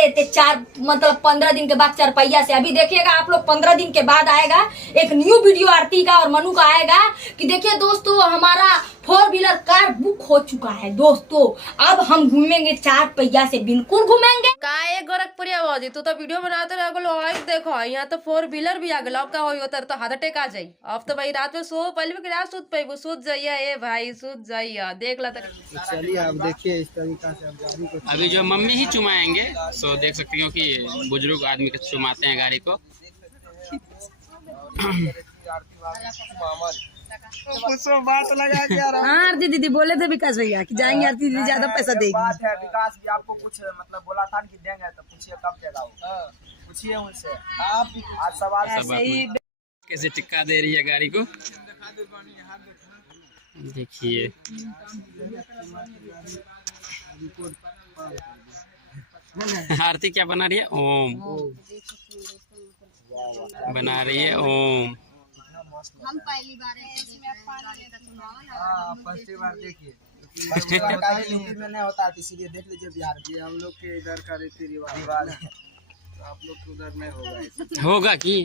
के ते 15 दिन के बाद 4 पहिया से। अभी देखिएगा आप लोग 15 दिन के बाद आएगा एक न्यू वीडियो आरती का और मनु का आएगा कि देखिए दोस्तों हमारा 4 व्हीलर कार बुक हो चुका है दोस्तों। अब हम घूमेंगे 4 पहिया से, बिल्कुल घूमेंगे। काय गोरखपुरिया बाजी तू तो वीडियो बनाते रह गलो। देखो यहाँ तो 4 व्हीलर भी आ गलो। अब का होई उतर तो हार्ट अटैक आ जाई। अब तो भाई रात में सो पहले भी रात सूत पे सूत जाइए। ए भाई सूत जाइए देख ला। चलिए आप देखिए इस तरीका से गाड़ी को अभी जो मम्मी ही चुमाएंगे सो देख सकते हो कि बुजुर्ग आदमी को चुमाते हैं गाड़ी को। कुछ बात लगा के हाँ आरती दीदी बोले थे विकास भैया कि जाएंगे, आरती दीदी ज्यादा पैसा देगी। बात है विकास भी आपको कुछ मतलब बोला था कि देंगे, तो पूछिए कब देगा वो, पूछिए उनसे। आप आज सवाल कैसे टिक्का दे रही है गाड़ी को देखिए। आरती क्या बना रही है? ओम बना रही है ओम। हम पहली बार फर्स्ट बार देखिए में नहीं होता है, इसीलिए देख लीजिए बिहार के हम लोग के इधर का रीति रिवाज है, तो आप लोग के उधर में होगा कि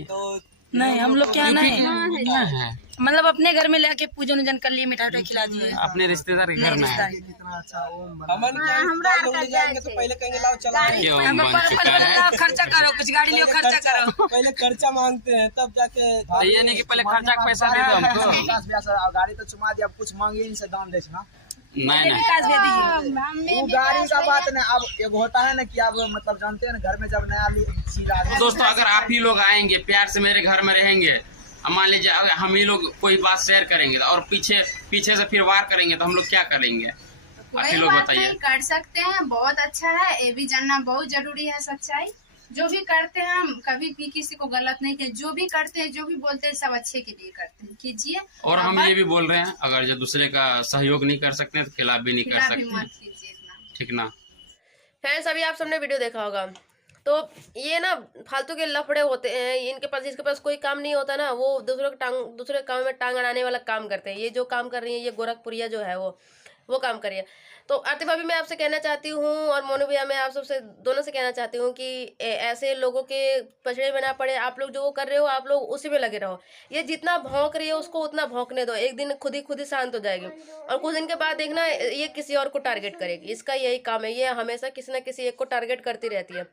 नहीं हम लोग क्या नहीं है मतलब अपने घर में लेके पूजन उजन कर लिए, मिठाई खिला दिए। अपने रिश्तेदार के घर में है। कितना अच्छा ओम बना। जाएंगे तो पहले कहेंगे लाओ चला क्यों ओम बन चुका है? खर्चा करो, कुछ गाड़ी लियो खर्चा करो। पहले खर्चा मांगते हैं तब जाके। ये नहीं कि पहले खर्चा का पैसा दे दो हमको। गाड़ी तो चुमा दिया, अब कुछ मांगिए इनसे दाम दे ना। नहीं वो गाड़ी का बात नहीं। अब एक होता है ना कि आप मतलब जानते हैं ना, घर में जब नया सीधा तो दोस्तों अगर आप ही लोग आएंगे प्यार से मेरे घर में रहेंगे, अब मान लीजिए अगर हम ही लोग कोई बात शेयर करेंगे और पीछे से फिर वार करेंगे तो हम लोग क्या करेंगे? आप ही लोग बताइए। कर सकते हैं, बहुत अच्छा है। ये भी जानना बहुत जरूरी है सच्चाई। जो भी करते हैं हम कभी भी किसी को गलत नहीं कहते, जो भी करते हैं जो भी बोलते हैं सब अच्छे के लिए करते हैं, कीजिए। और हम ये भी बोल रहे हैं अगर जो दूसरे का सहयोग नहीं कर सकते तो खिलाफ भी नहीं कर खिलाफ भी सकते, मत कीजिए इतना। ठीक ना? फ्रेंड्स अभी आप सबने वीडियो देखा होगा तो ये ना फालतू के लफड़े होते हैं। इनके पास जिसके पास कोई काम नहीं होता ना वो दूसरे काम में टांग अड़ाने वाला काम करते हैं। ये जो काम कर रही है ये गोरखपुरिया जो है वो काम करिए। तो आतिफ भाभी मैं आपसे कहना चाहती हूँ और मोनू भैया मैं आप सबसे दोनों से कहना चाहती हूँ कि ऐसे लोगों के पछड़े में ना पड़े। आप लोग जो कर रहे हो आप लोग उसी में लगे रहो। ये जितना भौंक रही है उसको उतना भौंकने दो, एक दिन खुद ही शांत हो जाएगी और कुछ दिन के बाद देखना ये किसी और को टारगेट करेगी। इसका यही काम है, ये हमेशा किसी ना किसी एक को टारगेट करती रहती है।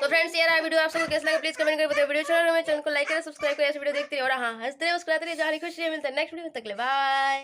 तो फ्रेंड्स ये रहा वीडियो, आप सबको कैसा लगा प्लीज कमेंट करके बताइए। वीडियो चैनल को लाइक करें, सब्सक्राइब करें, ऐसे वीडियो देखते रहिए और हाँ हंसते रहे मुस्कुराते रहिए। जहाँ खुशी मिलता है नेक्स्ट वीडियो में, तक ले बाय।